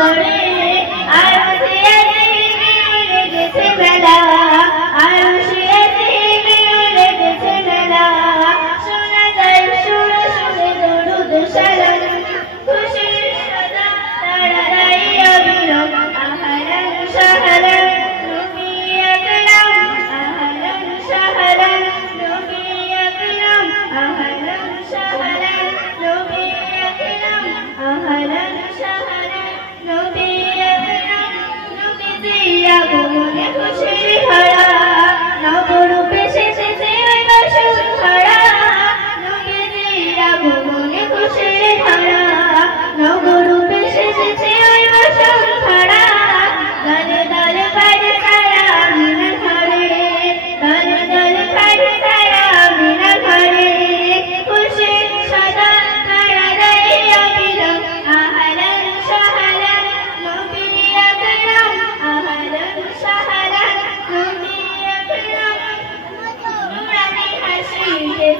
করে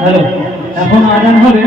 হ্যালো এখন আদান হবে।